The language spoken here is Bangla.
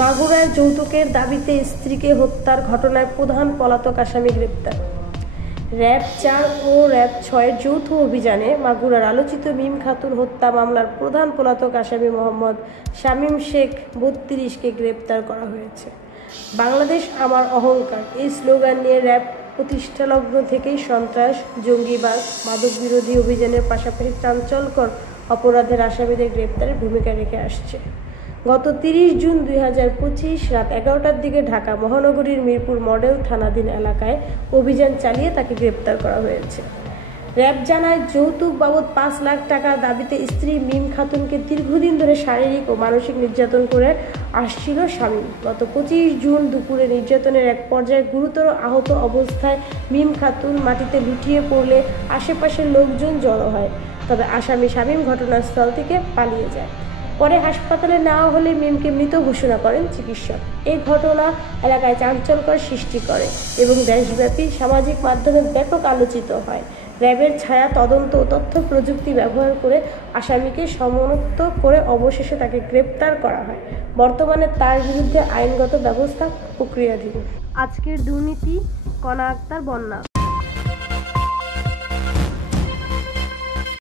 মাগুরায় যৌতুকের দাবিতে স্ত্রীকে হত্যার ঘটনায় প্রধান পলাতক আসামি গ্রেপ্তার। র‍্যাব-৪ ও র‍্যাব-৬ যৌথ অভিযানে মাগুরার আলোচিত মিম খাতুন হত্যা মামলার প্রধান পলাতক আসামি মোহাম্মদ শামীম শেখ ৩২কে গ্রেপ্তার করা হয়েছে। বাংলাদেশ আমার অহংকার এই স্লোগান নিয়ে র‍্যাব প্রতিষ্ঠালগ্ন থেকেই সন্ত্রাস, জঙ্গিবাদ, মাদক বিরোধী অভিযানের পাশাপাশি চাঞ্চল্যকর অপরাধের আসামিদের গ্রেপ্তারের ভূমিকা রেখে আসছে। গত ৩০ জুন ২০২৫ রাত ১১টার দিকে ঢাকা মহানগরীর মিরপুর মডেল থানাধীন এলাকায় অভিযান চালিয়ে তাকে গ্রেপ্তার করা হয়েছে। র‍্যাব জানায়, যৌতুক বাবদ ৫ লাখ টাকার দাবিতে স্ত্রী মিম খাতুনকে দীর্ঘদিন ধরে শারীরিক ও মানসিক নির্যাতন করে আসছিল শামীম। গত ২৫ জুন দুপুরে নির্যাতনের এক পর্যায়ে গুরুতর আহত অবস্থায় মিম খাতুন মাটিতে লুটিয়ে পড়লে আশেপাশের লোকজন জড়ো হয়। তবে আসামি শামীম ঘটনাস্থল থেকে পালিয়ে যায়। পরে হাসপাতালে নেওয়া হলে মিমকে মৃত ঘোষণা করেন চিকিৎসক। এই ঘটনা এলাকায় চাঞ্চল্যকর সৃষ্টি করে এবং দেশব্যাপী সামাজিক মাধ্যমে ব্যাপক আলোচিত হয়। র‍্যাবের ছায়া তদন্ত ও তথ্য প্রযুক্তি ব্যবহার করে আসামিকে শনাক্ত করে অবশেষে তাকে গ্রেপ্তার করা হয়। বর্তমানে তার বিরুদ্ধে আইনগত ব্যবস্থা প্রক্রিয়াধীন। আজকের দুর্নীতি, কণা আক্তার, বন্যা।